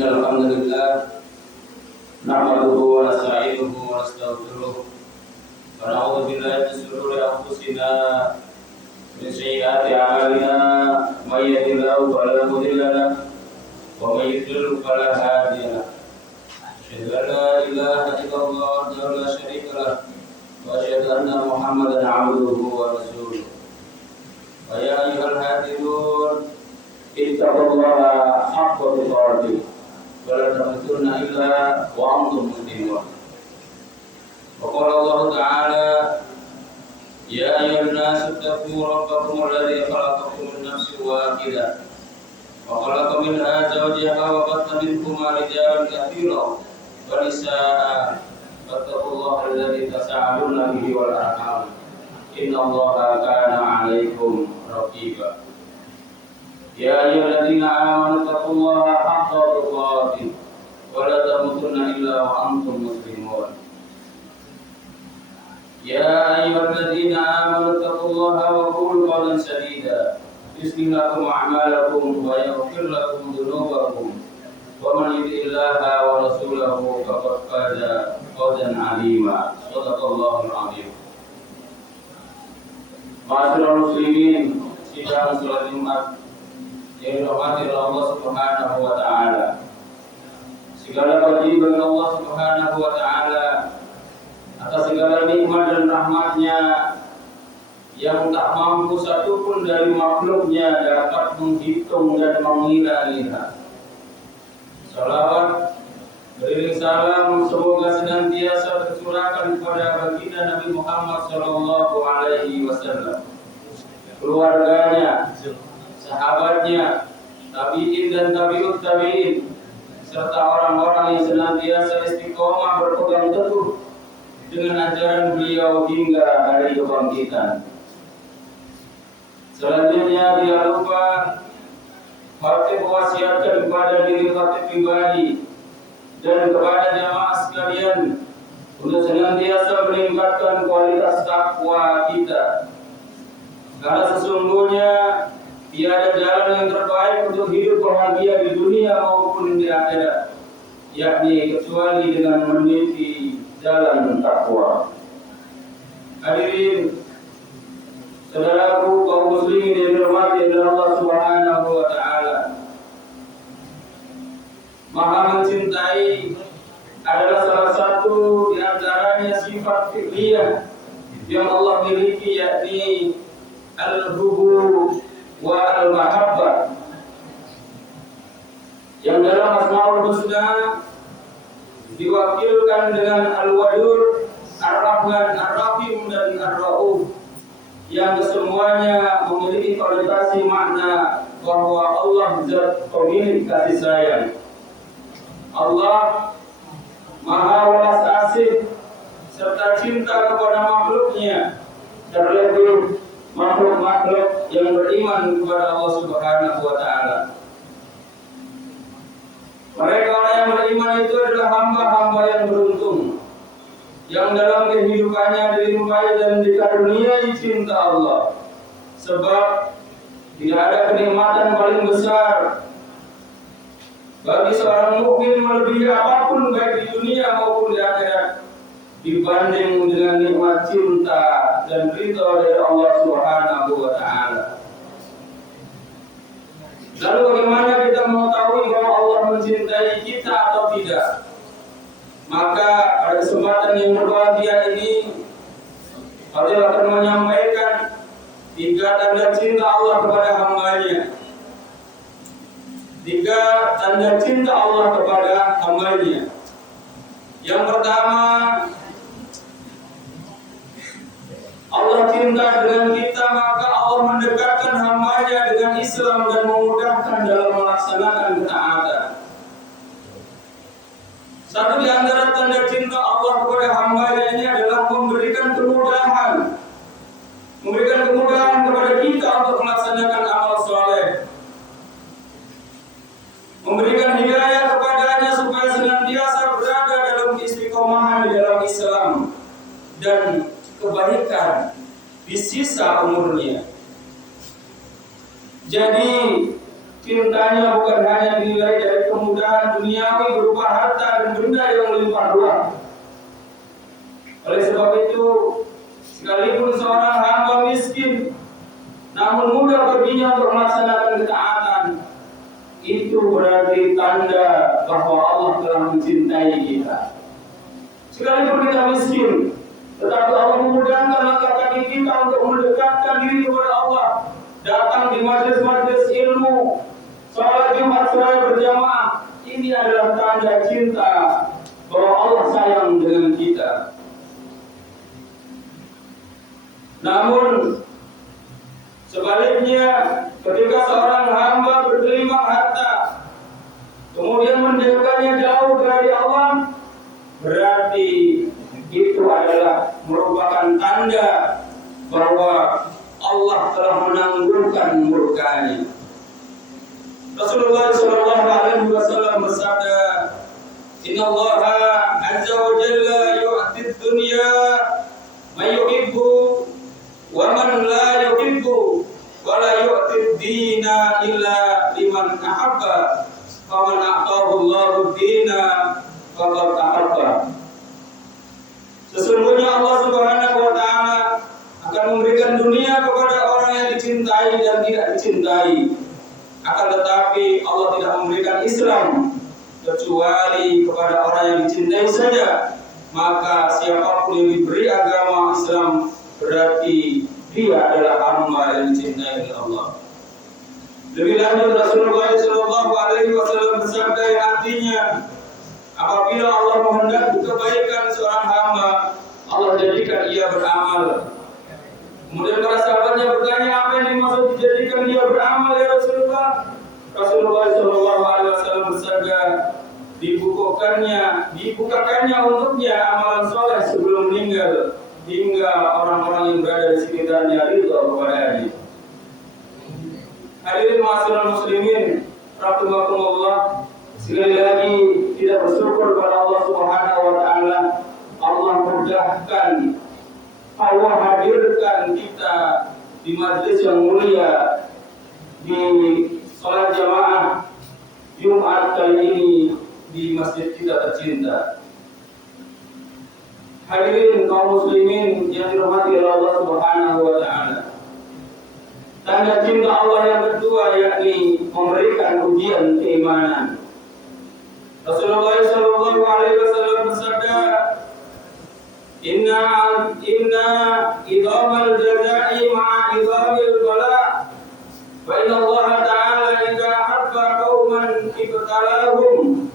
Innal hamdalillah nahmaduhu wa nasta'inuhu wa nastaghfiruh wa na'udzu billahi min shururi anfusina min sayyiati a'malina may yahdihillahu fala mudilla lahu wa may yudlil fala hadiya lahu. Asyhadu an la ilaha illallah wahdahu la syarika lahu wa asyhadu anna Muhammadan 'abduhu wa rasuluh. Wa ya ayyuhal hadirin ittaqullaha haqqa tuqatih wa la tamutunna illa wa antum muslimun. Wa qala Allah ta'ala ya ayyuhan nasu ittaqu rabbakum alladzi khalaqakum min nafsin wahidah wa khalaqa minha zawjaha wa batha minhuma rijalan katsiran wa nisaa'a wattaqullaha alladzi tasaaluna bihi wal arham innallaha kana 'alaikum raqiba. Ya ayyuhalladzina amanu taqullaha haqqa tuqatih wa la tamutunna illa wa antum muslimun. Ya ayyuhalladzina amanu taqullaha wa qulu qawlan sadida yuslih lakum a'malakum wa yaghfir lakum dhunubakum wa man yuti'illaha wa rasulahu faqad faza fawzan 'azima. Shadaqallahul 'azim. Ma'asyiral muslimin, sidang salat Jumat yang dirahmati oleh Allah Subhanahu wa taala. Segala puji bagi Allah Subhanahu wa taala atas segala nikmat dan rahmat-Nya yang tak mampu satupun dari makhluk-Nya dapat menghitung dan mengira-ngira. Salawat beriring salam semoga senantiasa tercurahkan kepada baginda Nabi Muhammad sallallahu alaihi wasallam, keluarganya, sahabatnya, tabi'in dan tabi'ut tabi'in, serta orang-orang yang senantiasa istiqomah berpegang teguh dengan ajaran beliau hingga hari kebangkitan. Selanjutnya tidak lupa khatib wasiatkan kepada diri khatib pribadi dan kepada jamaah sekalian untuk senantiasa meningkatkan kualitas takwa kita, karena sesungguhnya tiada jalan yang terbaik untuk hidup bahagia di dunia maupun di akhirat, yakni kecuali dengan meniti jalan takwa. Hadirin, saudaraku kaum muslimin yang dirahmati oleh Allah Subhanahu wa taala. Maha mencintai adalah salah satu di antaranya sifat fi'liyah yang Allah miliki, yakni al-hubbu wa al-mahabbah, yang dalam Asmaul Husna diwakilkan dengan Al-Wadud, Ar-Rahman, Ar-Rahim dan Ar-Rauf, yang kesemuanya memiliki konotasi makna bahwa Allah zat pemilik kasih sayang. Allah Maha Welas Asih serta cinta kepada makhluknya, terlebih makhluk-makhluk yang beriman kepada Allah Subhanahu wa taala. Mereka orang yang beriman itu adalah hamba-hamba yang beruntung, yang dalam kehidupannya dilimpahi dan dikaruniai cinta Allah. Sebab tidak ada kenikmatan paling besar bagi seorang mukmin melebihi apapun baik di dunia maupun di akhirat dibanding dengan nikmat cinta dan ridha dari Allah Subhanahu wa taala. Lalu bagaimana kita mengetahui bahwa Allah mencintai kita atau tidak? Maka pada kesempatan yang berbahagia ini, Fadil akan menyampaikan 3 tanda cinta Allah kepada hamba-Nya. 3 tanda cinta Allah kepada hamba-Nya. Yang pertama, Allah cinta dengan kita, maka Allah mendekatkan hamba-Nya dengan Islam dan memudahkan dalam melaksanakan ketaatan. Satu di antara tanda cinta Allah kepada hamba-Nya ini adalah memberikan kemudahan kepada kita untuk melaksanakan amal soleh, memberikan hidayah kepadanya supaya senantiasa berada dalam istiqomahan di dalam Islam dan kebaikan di sisa umurnya. Jadi cintanya bukan hanya dinilai dari kemudahan kemudahan duniawi berupa harta dan benda yang melimpah ruah. Oleh sebab itu, sekalipun seorang hamba miskin, namun mudah baginya untuk melaksanakan ketaatan, itu berarti tanda bahwa Allah telah mencintai kita. Sekalipun kita miskin, tetapi Allah memudahkan langkah kaki kita untuk mendekatkan diri kepada Allah, datang di majelis-majelis ilmu, salat Jumat seraya berjamaah. Ini adalah tanda cinta bahwa Allah sayang dengan kita. Namun sebaliknya, ketika seorang hamba bergelimang harta, kemudian menjauhkannya jauh dari Allah, berarti itu adalah merupakan tanda bahwa Allah telah menangguhkan murkanya. Rasulullah sallallahu alaihi wasallam bersabda, "Inna Allah azza wa jalla yu'ti ad-dunya man yuhibbu wa man la yuhibbu wa la yu'ti ad-dina illa liman ahabba. Faman a'tahu Allahu ad-dina faqad ahabba." Sesungguhnya Allah Subhanahu wa taala akan memberikan dunia kepada orang yang dicintai dan tidak dicintai. Akan tetapi Allah tidak memberikan Islam kecuali kepada orang yang dicintai saja. Maka siapapun yang diberi agama Islam berarti dia adalah hamba yang dicintai oleh Allah. Lebih lanjut, Rasulullah sallallahu alaihi wasallam bersabda yang artinya, apabila Allah menghendaki kebaikan seorang hamba, Allah jadikan ia beramal. Kemudian para sahabatnya bertanya, apa yang dimaksud dijadikan dia beramal ya Rasulullah? Rasulullah sallallahu alaihi wasallam bersabda, dibukakannya untuknya amalan soleh sebelum meninggal, hingga orang-orang yang berada di sekitarnya ridha kepadanya. Hadirin ma'asyiral muslimin rahimakumullah, sekali lagi kita bersyukur kepada Allah Subhanahu wa taala. Allah mudahkan, Allah hadirkan kita di majelis yang mulia, di salat jamaah Jumat kali ini di masjid kita tercinta. Hadirin kaum muslimin yang dirahmati oleh Allah Subhanahu wa taala. Tanda cinta Allah yang kedua yakni memberikan ujian keimanan. Rasulullah sallallahu alaihi wasallam bersabda, Inna idhamal jazai ma'a idhamil bala. Wa inna Allah ta'ala idha habba qawman ibtalahum,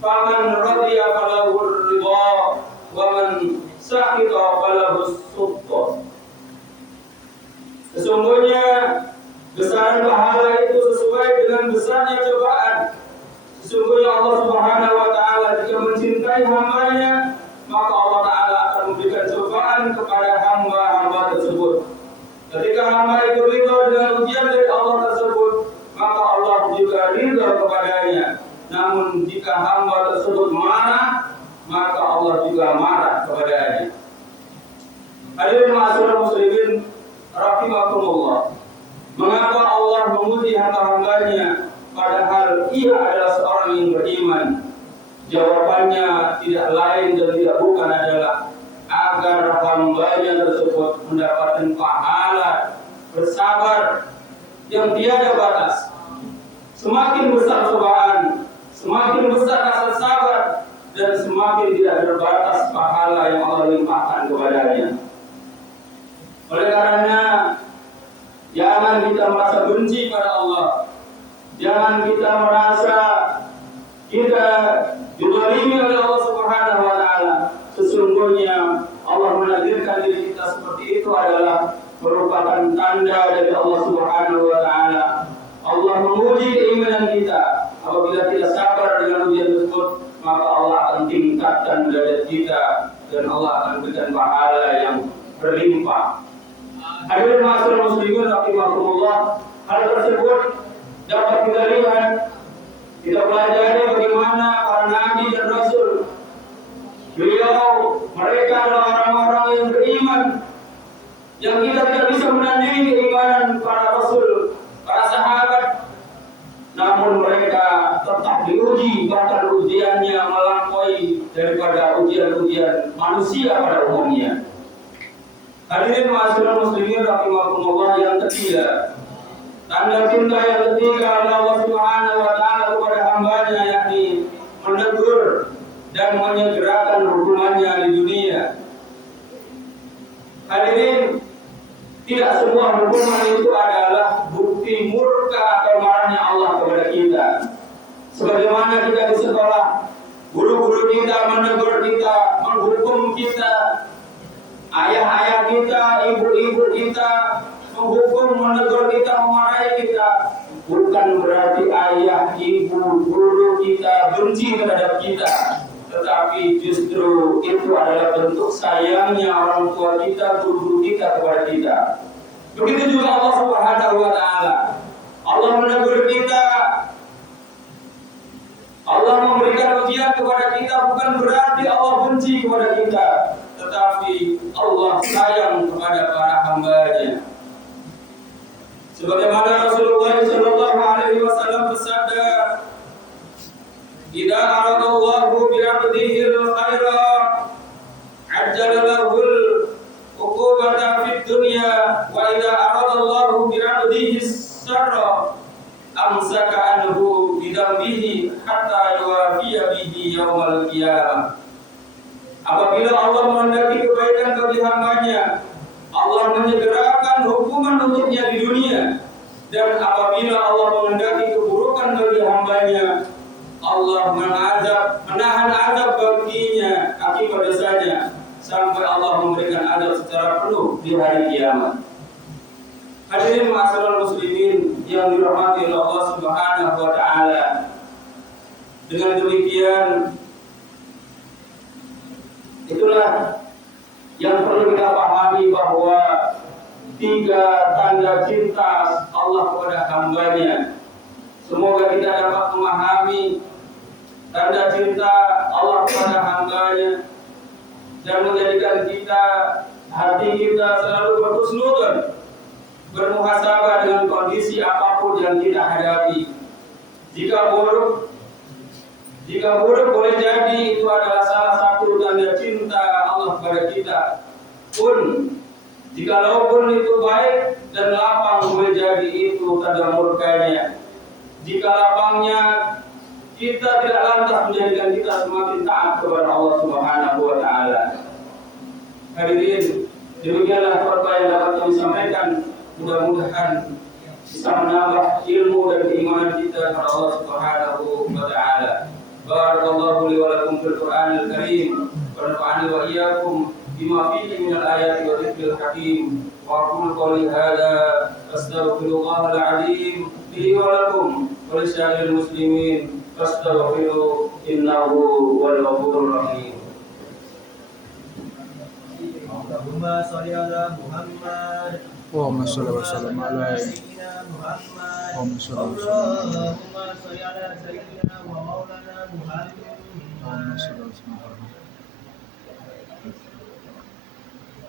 faman radiya falahu ridha, wa man sahita falahu sukta. Sesungguhnya besaran pahala itu sesuai dengan besarnya cobaan. Sesungguhnya Allah Subhanahu wa taala jika mencintai hambanya, maka Allah Ta'ala akan memberikan cobaan kepada hamba-hamba tersebut. Ketika hamba itu ridha dengan ujian dari Allah tersebut, maka Allah juga ridha kepadanya. Namun jika hamba tersebut marah, maka Allah juga marah kepadanya. Hadirin ma'asyiral muslimin rahimakumullah, mengapa Allah memuji hamba-hambanya padahal ia adalah seorang yang beriman? Jawabannya tidak lain dan tidak bukan adalah agar hambanya tersebut mendapatkan pahala bersabar yang tiada batas. Semakin besar cobaan, semakin besar rasa sabar, dan semakin tidak terbatas pahala yang Allah limpahkan kepadanya. Oleh karena jangan kita merasa benci pada Allah, jangan kita merasa kita dizalimi oleh Allah Subhanahu wa taala. Sesungguhnya Allah menakdirkan diri kita seperti itu adalah merupakan tanda dari Allah Subhanahu wa taala. Allah menguji keimanan kita. Apabila kita sabar dengan ujian tersebut, maka Allah akan tingkatkan derajat kita dan Allah akan berikan pahala yang berlimpah. Hadirin ma'asyiral muslimin rahimakumullah, hal tersebut dapat kita lihat, kita pelajari bagaimana para nabi dan rasul. Mereka adalah orang-orang yang beriman, yang kita tidak bisa menandingi keimanan para rasul, para sahabat. Namun mereka tetap diuji teruji, bahkan ujiannya melampaui daripada ujian-ujian manusia pada umumnya. Hadirin ma'asyiral muslimin rahimakumullah, yang ketiga, tanda cinta yang ketiga Allah Subhanahu wa taala kepada hambanya, yakni menegur dan menyegerakan hukumannya di dunia. Hadirin, tidak semua hukuman itu adalah bukti murka atau marahnya Allah kepada kita. Sebagaimana kita di sekolah, guru-guru kita menegur kita, menghukum kita, ayah-ayah kita, ibu-ibu kita menghukum, menegur kita, memarahi kita. Bukan berarti ayah, ibu, guru kita benci terhadap kita, tetapi justru itu adalah bentuk sayangnya orang tua kita, guru-guru kita kepada kita. Begitu juga Allah Subhanahu wa taala. Allah menegur kita, Allah memberikan ujian kepada kita, bukan berarti Allah benci kepada kita, tetapi Allah sayang kepada para hamba-Nya. Sebagaimana Rasulullah sallallahu alaihi wasallam bersabda, "Idza aradallahu bi 'abdihi al-khaira, 'ajjala lahu al-'uqubata fid dunya, wa idza aradallahu bi 'abdihi as-sarra, amsaka anhu bi dhanbihi hatta yuwafiya bihi yaumal qiyamah." Apabila Allah menghendaki kebaikan bagi hamba-Nya, Allah menyegerakan hukuman untuknya di dunia, dan apabila Allah menghendaki keburukan bagi hamba-Nya, Allah menahan azab baginya akibat dosanya sampai Allah memberikan azab secara penuh di hari kiamat. Hadirin ma'asyiral muslimin yang dirahmati oleh Allah Subhanahu wa taala. Dengan demikian, itulah yang perlu kita pahami, bahwa tiga tanda cinta Allah kepada hamba-Nya. Semoga kita dapat memahami tanda cinta Allah kepada hamba-Nya dan menjadikan kita, hati kita selalu berhusnudzon, bermuhasabah dengan kondisi apapun yang kita hadapi. Jika buruk boleh jadi itu adalah salah satu tanda cinta Allah kepada kita. Jikalau itu baik dan lapang, boleh jadi itu tanda murkanya. Jika lapangnya, kita tidak lantas menjadikan kita semakin taat kepada Allah Subhanahu wa taala. Hadirin, demikianlah khutbah yang dapat kami sampaikan. Mudah-mudahan bisa menambah ilmu dan keimanan kita kepada Allah Subhanahu wa taala. Barakallahu li wa lakum fil Qur'anil Karim, wa nafa'ani wa iyyakum bima fihi minal ayati wa dzikril hakim. Wa aqulu qawli hadza astaghfirullahal azim li wa lakum wa lisa'iril muslimin fastaghfiruhu innahu wal ghafurur rahim. Allahumma shalli ala Muhammad. Allahumma shalli wa sallim ala Allahumma shalli wa sallim ala Allahumma shalli ala sayyidina wa maulana Muhammad. Allahumma shalli wa sallim ala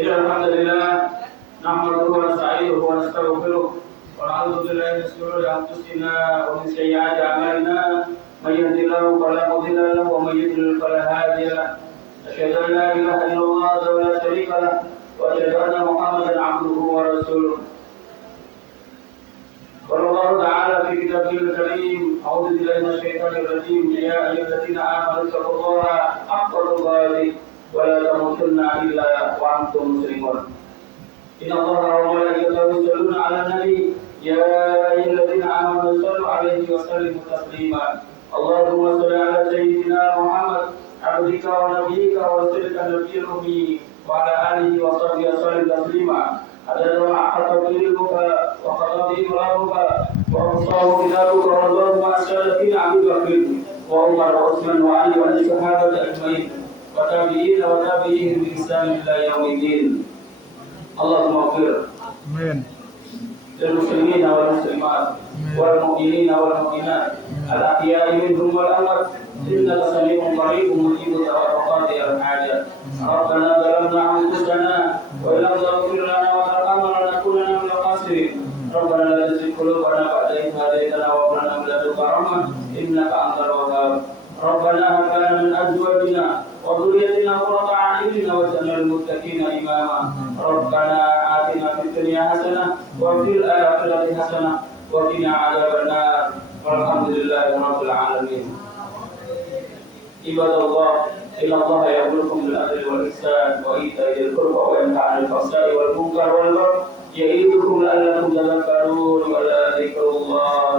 Alhamdulillah, nahmaduhu wa nasta'inuhu wa nastaghfiruh wa na'udzu billahi min shururi anfusina wa min sayyiati a'malina. May yahdihillahu fala mudilla lahu wa may yudlil fala hadiya lahu. Asyhadu an la ilaha illallah wa la syarika lahu wa asyhadu anna Muhammadan 'abduhu wa rasuluh. قال الله تعالى في كتابه الكريم: أعوذ بالله من الشيطان الرجيم. يا أيها الذين آمنوا اتقوا الله حق تقاته ولا تموتن إلا وأنتم مسلمون. إن الله وملائكته يصلون على النبي يا أيها الذين آمنوا صلوا عليه وسلموا تسليما. اللهم صل على سيدنا محمد عبدك ونبيك ورسولك النبي الأمي وعلى آله وصحبه وسلم تسليما. عدد ما أحاط علمك وقضى إمرارك وأوصاه كتابك والله مع السالكين أبي بكر وعمر وعثمان وعلي وعن الصحابة أجمعين وتابعين وتابعيهم بإحسان إلى يوم الدين. اللهم اغفر للمسلمين والمسلمات والمؤمنين والمؤمنات الأحياء منهم والأموات إنك سميع قريب مجيب الدعوات يا الحاجات. ربنا ظلمنا أنفسنا وإن لم تغفر لنا وترحمنا لنكونن من الخاسرين. ربنا لا تزغ قلوبنا بعد إذ هديتنا وهب لنا من لدنك الرحمة إنك أنت الوهاب. ربنا هب لنا من أزواجنا وذريتنا قرة أعين واجعلنا للمتقين إماما. ربنا آتنا في الدنيا حسنة وفي الآخرة حسنة وقنا عذاب النار. والحمد لله رب العالمين. عباد الله إن الله يأمركم بالعدل والإحسان وإيتاء ذي القربى وينهى عن الفحشاء والمنكر والبغي يعظكم لعلكم تذكرون. ولذكر الله